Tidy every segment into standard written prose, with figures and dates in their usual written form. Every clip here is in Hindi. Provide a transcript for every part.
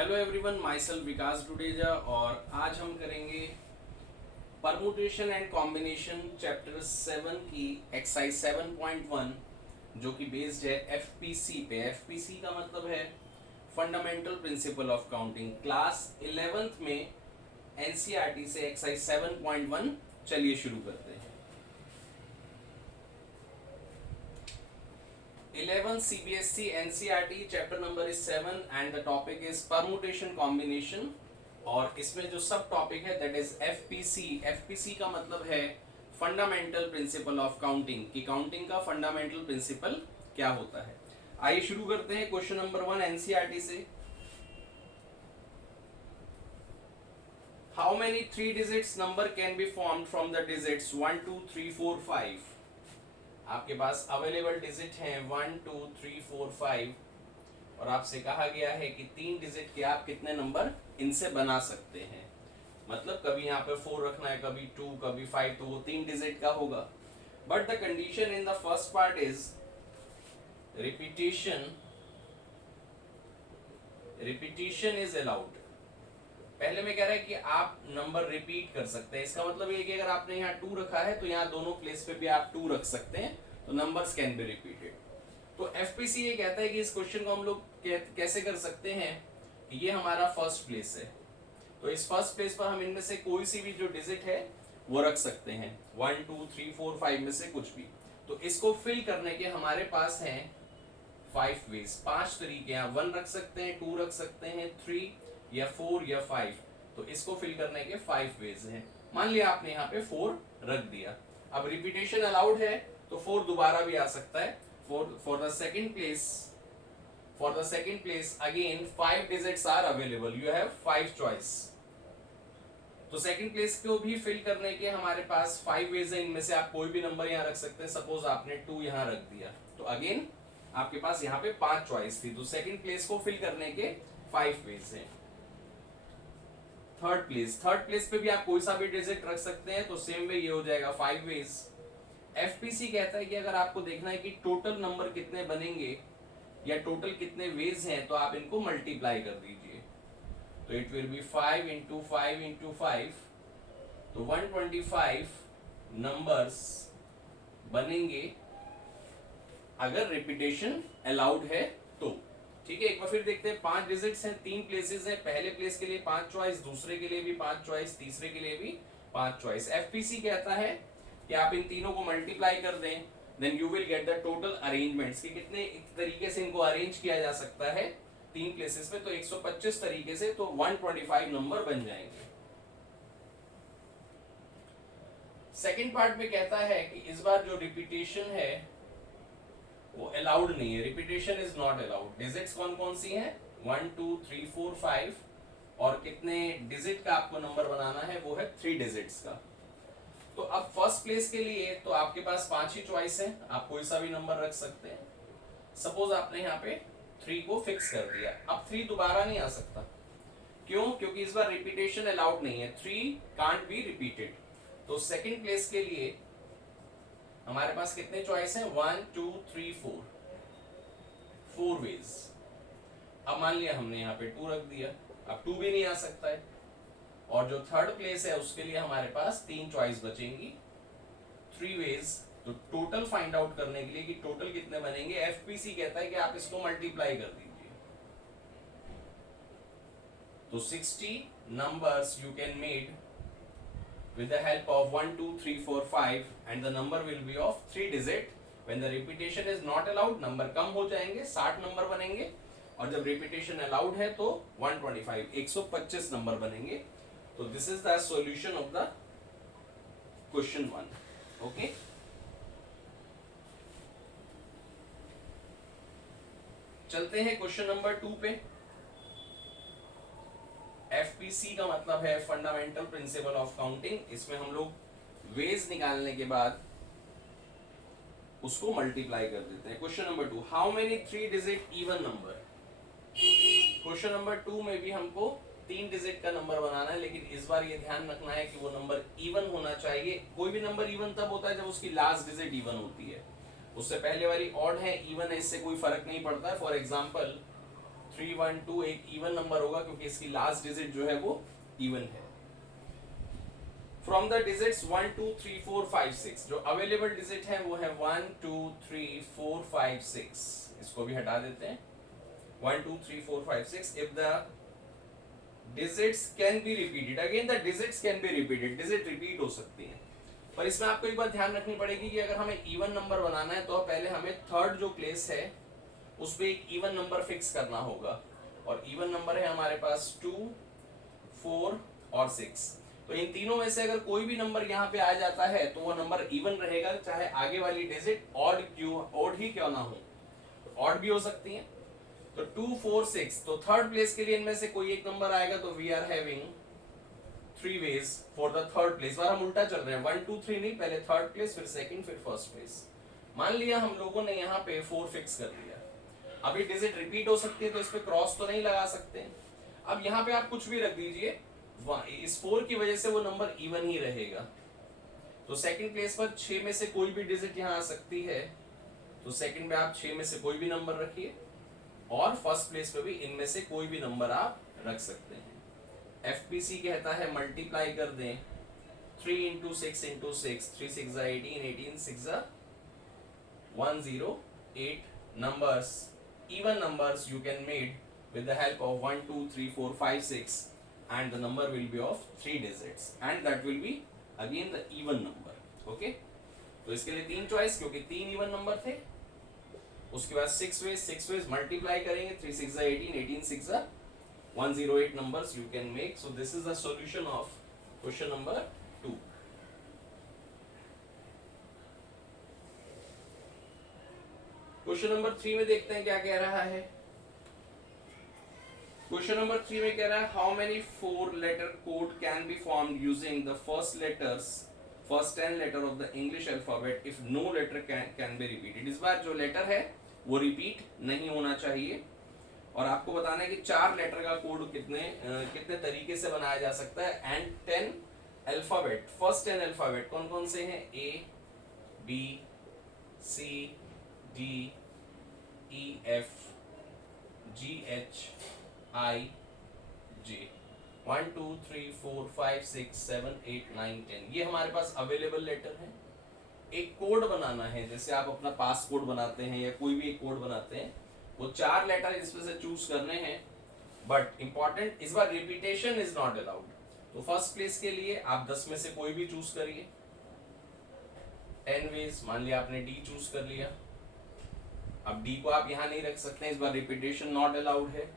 हेलो एवरीवन, माई सेल्फ विकास डुडेजा और आज हम करेंगे परमुटेशन एंड कॉम्बिनेशन चैप्टर 7 की एक्सरसाइज 7.1 जो कि बेस्ड है एफपीसी पे। एफपीसी का मतलब है fundamental principle of counting. Class 11th में एनसीईआरटी से एक्सरसाइज 7.1। चलिए शुरू करते हैं। 11 CBSE NCERT chapter number is 7 and the topic is permutation combination और इसमें जो सब टॉपिक है दैट इज एफपीसी। एफपीसी का मतलब है फंडामेंटल प्रिंसिपल ऑफ काउंटिंग कि काउंटिंग का फंडामेंटल प्रिंसिपल क्या होता है। आइए शुरू करते हैं क्वेश्चन नंबर 1 एनसीईआरटी से। How many 3 digits number can be formed from the digits 1 2 3 4 5। आपके पास अवेलेबल डिजिट हैं 1 2 3 4 5 और आपसे कहा गया है कि 3 डिजिट के आप कितने नंबर इनसे बना सकते हैं। मतलब कभी यहाँ पे 4 रखना है, कभी 2, कभी 5, तो वो 3 डिजिट का होगा। But the condition in the first part is repetition is allowed. पहले में कह रहा है कि आप नंबर रिपीट कर सकते हैं। इसका मतलब ये कि अगर आपने यहाँ 2 रखा है तो यहाँ दोनों प्लेस पे भी आप 2 रख सकते हैं, तो नंबर्स कैन बी रिपीटेड। तो एफपीसी ये कहता है कि इस क्वेश्चन को हम लोग कैसे कर सकते हैं कि ये हमारा फर्स्ट प्लेस है, तो इस फर्स्ट प्लेस पर हम इनमें से कोई सी भी जो डिजिट है वो रख सकते हैं, 1 2 3 4 5 में से कुछ भी। तो इसको फिल करने के हमारे पास हैं 5 वेज, 5 तरीके हैं। 1 रख सकते हैं, 2 रख सकते हैं, 3 या 4 या 5। तो इसको फिल करने के 5 वेज हैं। मान लिया आपने यहाँ पे 4 रख दिया। अब रिपीटेशन अलाउड है तो 4 दोबारा भी आ सकता है। For the second place again 5 digits are available, you have 5 choice। तो सेकंड प्लेस को भी फिल करने के हमारे पास 5 वेज है। इनमें से आप कोई भी नंबर यहाँ रख सकते हैं। सपोज आपने 2 यहाँ रख दिया तो अगेन आपके पास यहाँ पे 5 चॉइस थी, तो सेकंड प्लेस को फिल करने के 5 वेज हैं। थर्ड प्लेस पे भी आप कोई सा भी डिजिट रख सकते हैं, तो सेम वे ये हो जाएगा 5 वेज। एफपीसी कहता है कि अगर आपको देखना है कि टोटल नंबर कितने बनेंगे या टोटल कितने वेज हैं, तो आप इनको मल्टीप्लाई कर दीजिए। तो it will be 5 into 5 into 5, तो 125 नंबर्स बनेंगे अगर रिपीटेशन अलाउड है तो। ठीक है, एक बार फिर देखते हैं। 5 डिजिट्स हैं, 3 प्लेसेस हैं। पहले प्लेस के लिए 5 चॉइस, दूसरे के लिए भी 5 चॉइस, तीसरे के लिए भी 5 चॉइस। एफपीसी कहता है कि आप इन तीनों को मल्टीप्लाई कर दें, then you will get the total arrangements कि कितने तरीके से इनको अरेंज किया जा सकता है 3 प्लेसेस में। तो 125 तरीके से, तो 125 नंबर बन जाएंगे। सेकंड पार्ट में कहता है कि इस बार जो रिपीटेशन है वो अलाउड नहीं है। Repetition is not allowed. Digits कौन कौन सी हैं? 1 2 3 4 5 और कितने डिजिट का आपको नंबर बनाना है वो है 3 डिजिट्स का। तो अब फर्स्ट प्लेस के लिए तो आपके पास 5 ही चॉइस है, आप कोई सा भी नंबर रख सकते हैं। सपोज आपने यहाँ पे 3 को फिक्स कर दिया। अब 3 दोबारा नहीं आ सकता। क्यों? क्योंकि इस बार रिपीटेशन अलाउड नहीं है। 3 कांट बी रिपीटेड। तो सेकंड प्लेस के लिए हमारे पास कितने चॉइस हैं? 1 2 3 4, 4 वेज। अब मान लिया हमने यहाँ पे 2 रख दिया, अब 2 भी नहीं आ सकता है। और जो थर्ड प्लेस है उसके लिए हमारे पास 3 चॉइस बचेंगी, 3 वेज। तो टोटल फाइंड आउट करने के लिए कि टोटल कितने बनेंगे, एफपीसी कहता है कि आप इसको मल्टीप्लाई कर दीजिए। तो 60 numbers you can made with the help of 1 2 3 4 5 and the number will be of 3 digit। when the repetition is not allowed number कम हो जाएंगे, 60 नंबर बनेंगे। और जब रिपीटेशन अलाउड है तो 125 125 नंबर बनेंगे। तो this is the solution of the question 1। Okay, चलते हैं क्वेश्चन नंबर 2 पे। एफपीसी का मतलब है फंडामेंटल प्रिंसिपल ऑफ काउंटिंग। इसमें हम लोग वेज निकालने के बाद उसको मल्टीप्लाई कर देते हैं। Question number 2, how many 3 digit even number. Question number 2 में भी हमको 3 डिजिट का नंबर बनाना है, लेकिन इस बार ये ध्यान रखना है कि वो नंबर इवन होना चाहिए। कोई भी नंबर इवन तब होता है जब उसकी लास्ट डिजिट इवन होती है, उससे पहले वाली ऑड है, इवन है, इससे कोई फर्क नहीं पड़ता है। फॉर एग्जाम्पल 312 एक इवन नंबर होगा क्योंकि इसकी लास्ट डिजिट जो है वो इवन है। फ्रॉम द डिजिट्स 1 2 3 4 5 6 जो अवेलेबल डिजिट है वो है 1 2 3 4 5 6, इसको भी हटा देते हैं। 1 2 3 4 5 6 if the digits can be repeated, again the digits can be repeated, digit repeat हो सकती हैं, पर इसमें आपको एक बात ध्यान रखनी पड़ेगी कि अगर हमें इवन नंबर बनाना है तो पहले हमें थर्ड जो प्लेस है उस पे एक इवन नंबर फिक्स करना होगा, और इवन नंबर है हमारे पास 2 4 और 6। तो इन तीनों में से अगर कोई भी नंबर यहाँ पे आ जाता है तो वो नंबर इवन रहेगा, चाहे आगे वाली डिजिट ऑड ही क्यों ना हो, ऑड भी हो सकती है। तो 2 4 6, तो थर्ड प्लेस के लिए इनमें से कोई एक नंबर आएगा, तो we are having 3 ways for the third place. बार हम उल्टा चल रहे हैं, 1 2 3 नहीं, पहले थर्ड प्लेस फिर सेकंड फिर फर्स्ट प्लेस। मान लिया हम लोगों ने यहाँ पे 4 फिक्स कर दिया, अभी डिजिट रिपीट हो सकती है तो इस पे क्रॉस तो नहीं लगा सकते। अब यहाँ पे आप कुछ भी रख दीजिए, इस 4 की वजह से वो नंबर इवन ही रहेगा। तो सेकंड प्लेस पर 6 में से कोई भी डिजिट यहाँ आ सकती है, तो सेकंड में आप 6 में से कोई भी नंबर रखिए, और फर्स्ट प्लेस पे भी इनमें से कोई भी नंबर आप रख सकते हैं। एफपीसी कहता है मल्टीप्लाई कर दें 3 into 6 into 6, 3 6 18, 18 6 108 numbers, even numbers you can made with the help of 1 2 3 4 5 6, and the number will be of 3 digits and that will be again the even number. Okay, तो इसके लिए 3 चॉइस, क्योंकि 3 इवन नंबर थे। उसके बाद 6 ways मल्टीप्लाई करेंगे, 3 6 18, 18 6 108 numbers you can make. So this is the solution of question number 2. Question number 3 में देखते हैं क्या कह रहा है। क्वेश्चन नंबर 3 में कह रहा है how many 4 letter code can be formed using the first 10 letter of the English alphabet if no letter can be repeated. इस बार जो लेटर है वो रिपीट नहीं होना चाहिए, और आपको बताना है कि 4 लेटर का कोड कितने तरीके से बनाया जा सकता है। एंड 10 अल्फाबेट, फर्स्ट 10 अल्फाबेट कौन कौन से हैं, A B C D E F G H I J, 1 2 3 4 5 6 7 8 9 10, ये हमारे पास अवेलेबल लेटर है। एक कोड बनाना है, जैसे आप अपना पास कोड बनाते हैं या कोई भी एक कोड बनाते हैं, वो 4 लेटर इसमें से चूज करने हैं, बट इंपॉर्टेंट इस बार रिपीटेशन इज नॉट अलाउड। तो फर्स्ट प्लेस के लिए आप 10 में से कोई भी चूज करिए, 10 वेज। मान लिया आपने डी चूज कर लिया, अब डी को आप यहां नहीं रख सकते, इस बार रिपीटेशन नॉट अलाउड है।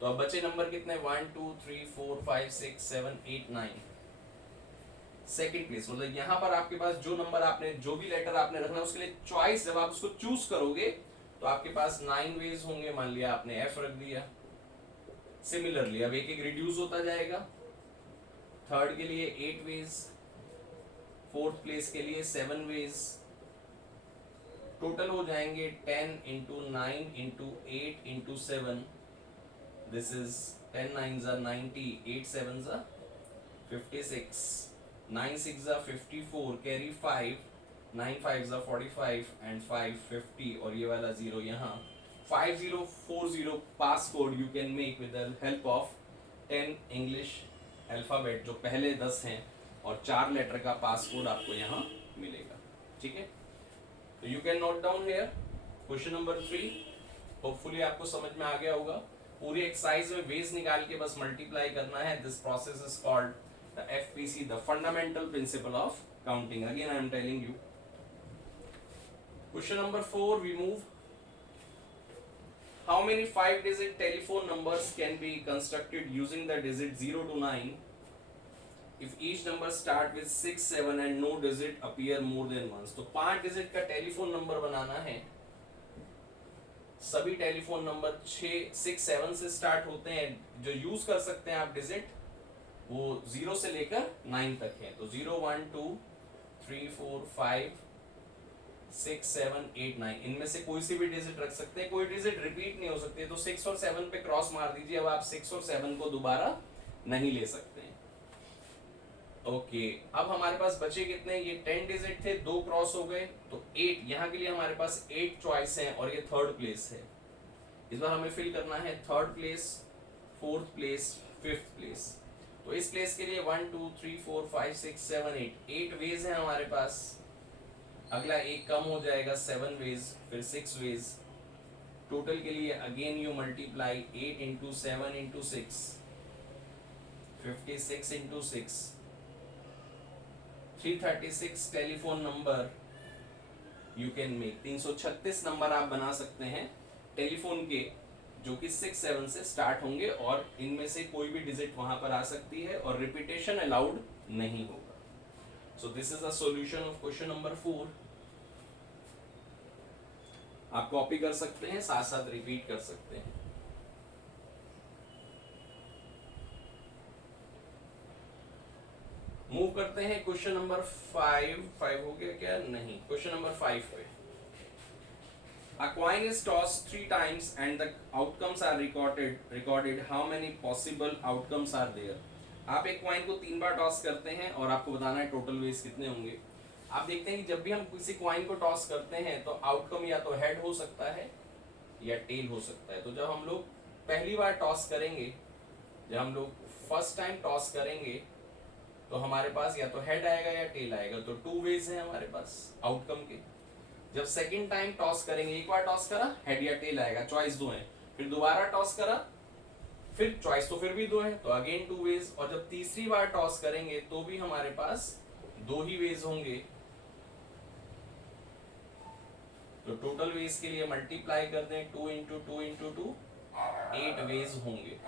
तो अब बचे नंबर कितने, 1 2 3 4 5 6 7 8 9। सेकंड प्लेस मतलब यहाँ पर आपके पास जो नंबर आपने, जो भी लेटर आपने रखना है उसके लिए चॉइस, जब आप उसको चूज करोगे तो आपके पास 9 वेज होंगे। मान लिया आपने एफ रख दिया, सिमिलरली अब एक एक रिड्यूस होता जाएगा। थर्ड के लिए 8 वेज, फोर्थ प्लेस के लिए 7 वेज, टोटल हो जाएंगे 10 into 9 into 8 into 7, this is 10 9s are 90, 8 7s are 56, 9 6s are 54, carry 5, 9 5s are 45 and 5 50, और ये वाला 0 यहाँ 5040 pass code you can make with the help of 10 English alphabet, जो पहले 10 हैं, और 4 लेटर का पास कोड आपको यहाँ मिलेगा। ठीक है, तो you can note down here question number 3। Hopefully आपको समझ में आ गया होगा। पूरी एक्सरसाइज में वेज निकाल के बस मल्टीप्लाई करना है। This process is called the FPC, the fundamental principle of counting. Again I am telling you. Question number 4 we move. How many 5-digit telephone numbers can be constructed using the digit 0 to 9 if each number start with 6 7 and no digit appear more than once? तो 5 डिजिट का टेलीफोन नंबर बनाना है। सभी टेलीफोन नंबर 6 7 से स्टार्ट होते हैं, जो यूज कर सकते हैं आप डिजिट, वो 0 से लेकर 9 तक है। तो 0 1 2 3 4 5 6 7 8 9, इनमें से कोई सी भी डिजिट रख सकते हैं, कोई डिजिट रिपीट नहीं हो सकती है। तो 6 और 7 पे क्रॉस मार दीजिए, अब आप 6 और 7 को दोबारा नहीं ले सकते हैं। ओके, अब हमारे पास बचे कितने, ये 10 डिजिट थे, 2 क्रॉस हो गए, तो 8, यहाँ के लिए हमारे पास 8 चॉइस हैं और ये थर्ड प्लेस है। इस बार हमें फिल करना है third place, fourth place, fifth place. तो इस प्लेस के लिए 1 2 3 4 5 6 7 8 वेज है हमारे पास। अगला एक कम हो जाएगा, 7 वेज, फिर 6 वेज। टोटल के लिए again you multiply 8 into 7 into 6, 56 into 6, 336 telephone number you can make. 336 number आप बना सकते हैं टेलीफोन के, जो कि 6 7 से स्टार्ट होंगे और इनमें से कोई भी डिजिट वहां पर आ सकती है और रिपीटेशन अलाउड नहीं होगा। So this is the solution of question number 4। आप कॉपी कर सकते हैं, साथ साथ रिपीट कर सकते हैं। मूव करते हैं क्वेश्चन नंबर 5 हो गया क्या? नहीं, क्वेश्चन नंबर 5 पे। A coin is tossed 3 times and the outcomes are recorded. How many possible outcomes are there? आप एक कॉइन को 3 बार टॉस करते हैं और आपको बताना है टोटल वेज कितने होंगे। आप देखते हैं कि जब भी हम किसी कॉइन को टॉस करते हैं तो आउटकम या तो हेड हो सकता है या टेल हो सकता है। तो जब हम लोग पहली बार टॉस करेंगे, जब हम लोग फर्स्ट टाइम टॉस करेंगे, तो हमारे पास या तो हेड आएगा या टेल आएगा। तो 2 वेज है हमारे पास आउटकम के। जब सेकंड टाइम टॉस करेंगे, एक बार टॉस करा, हेड या टेल आएगा, चॉइस 2 है। फिर दोबारा टॉस करा, फिर चॉइस तो फिर भी 2 है, तो अगेन 2 वेज। और जब तीसरी बार टॉस करेंगे तो भी हमारे पास 2 ही वेज होंगे। तो टोटल वेज के लिए मल्टीप्लाई कर दें, 2 इंटू 2 इंटू 2, 8 वेज होंगे।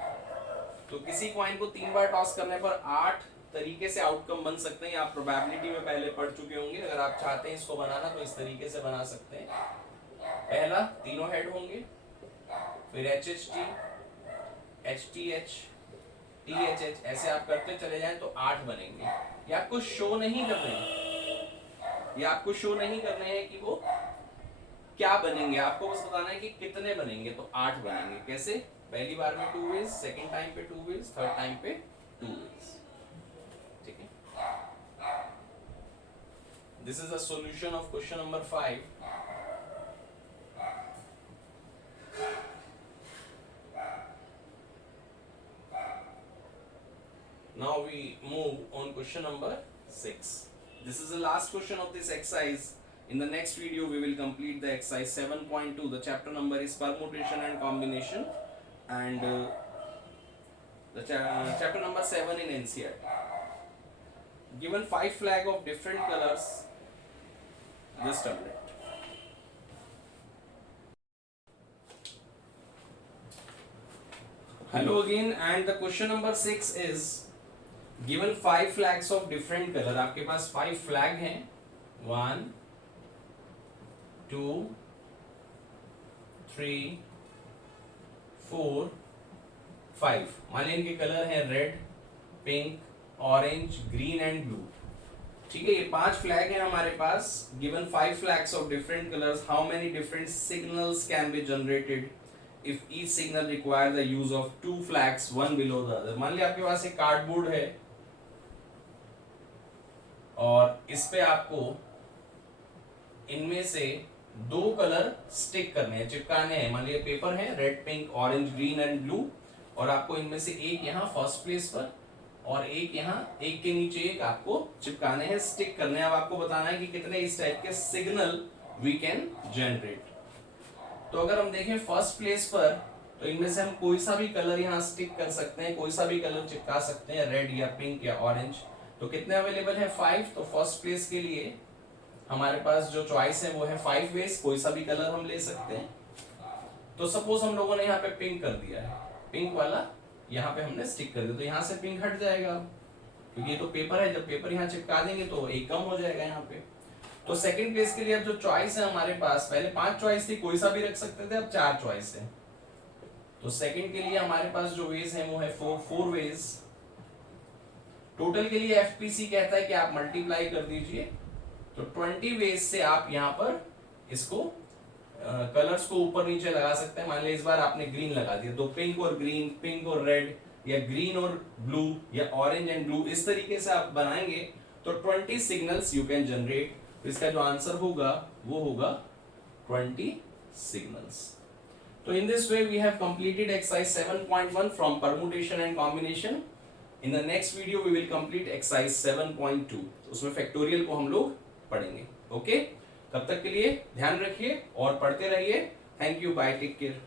तो किसी कॉइन को 3 बार टॉस करने पर 8 तरीके से आउटकम बन सकते हैं। आप प्रोबेबिलिटी में पहले पढ़ चुके होंगे। अगर आप चाहते हैं इसको बनाना तो इस तरीके से बना सकते हैं। पहला, तीनों हेड होंगे, फिर HHT, HTH, THH, ऐसे आप करते चले जाएं तो 8 बनेंगे। ये आपको शो नहीं करने हैं, ये आपको शो नहीं करने हैं कि वो क्या बनेंगे, आपको बस बताना है कि कितने बनेंगे। तो 8 बनेंगे। कैसे? पहली बार में 2 वेज, सेकेंड टाइम पे 2 वेज, थर्ड टाइम पे 2 वेज। ठीक है, this is the solution of question number 5। Now we move on question number 6. This is the last question of this exercise. In the next video we will complete the exercise 7.2. The chapter number is permutation and combination, and the chapter number 7 in NCERT. Given 5 flag of different colors, this tablet. Hello again, and the question number 6 is given 5 flags of different color. आपके पास 5 flag हैं, 1 2 3 4 5। मान लीजिए इनके कलर हैं red, pink, orange, green and blue. ठीक है, ये 5 फ्लैग हैं हमारे पास। Given 5 flags of different colours, how many different signals can be generated if each signal require the use of 2 flags one below the other. मान लिया आपके पास एक कार्डबोर्ड है और इस पे आपको इनमें से 2 कलर स्टिक करने हैं, चिपकाने हैं। मान लीजिए पेपर है red, pink, orange, green and blue, और आपको इनमें से एक यहाँ फर्स्ट प्लेस पर और एक यहाँ, एक के नीचे एक आपको चिपकाने हैं, स्टिक करने हैं। अब आपको बताना है कि कितने इस टाइप के सिग्नल वी कैन जनरेट। तो अगर हम देखें फर्स्ट प्लेस पर, तो इनमें से हम कोई सा भी कलर यहाँ स्टिक कर सकते हैं, कोई सा भी कलर चिपका सकते हैं, रेड या पिंक या ऑरेंज। तो कितने अवेलेबल है? 5। तो फर्स्ट प्लेस के लिए हमारे पास जो चॉइस है वो है 5 वेज, कोई सा भी कलर हम ले सकते हैं। तो सपोज हम लोगों ने यहाँ पे पिंक कर दिया है, पिंक वाला यहाँ पे हमने स्टिक कर दिया, तो यहाँ से पिंक हट जाएगा क्योंकि ये तो पेपर है। जब पेपर यहाँ चिपका देंगे तो एक कम हो जाएगा यहाँ पे। तो सेकंड प्लेस के लिए अब जो चॉइस है हमारे पास, पहले 5 चॉइस थी, कोई सा भी रख सकते थे, अब 4 चॉइस है। तो सेकंड के लिए हमारे पास जो वेज है वो है 4 वेज। टोटल के लिए एफपीसी कहता है कि आप मल्टीप्लाई कर दीजिए, तो 20 वेज से आप यहाँ पर इसको कलर्स को ऊपर नीचे लगा सकते हैं। मान लीजिए इस बार आपने ग्रीन लगा दिया, तो पिंक और ग्रीन, पिंक और रेड, या ग्रीन और ब्लू, या ऑरेंज एंड ब्लू, इस तरीके से आप बनाएंगे तो 20 सिग्नल्स यू कैन जनरेट। तो इसका जो आंसर होगा वो होगा 20 सिग्नल्स। तो तो in this way we have completed exercise 7.1 from permutation and combination. In the next video we will complete exercise 7.2. उसमें फैक्टोरियल को हम लोग पढ़ेंगे. ओके, तब तक के लिए ध्यान रखिए और पढ़ते रहिए. Thank you, bye, take care.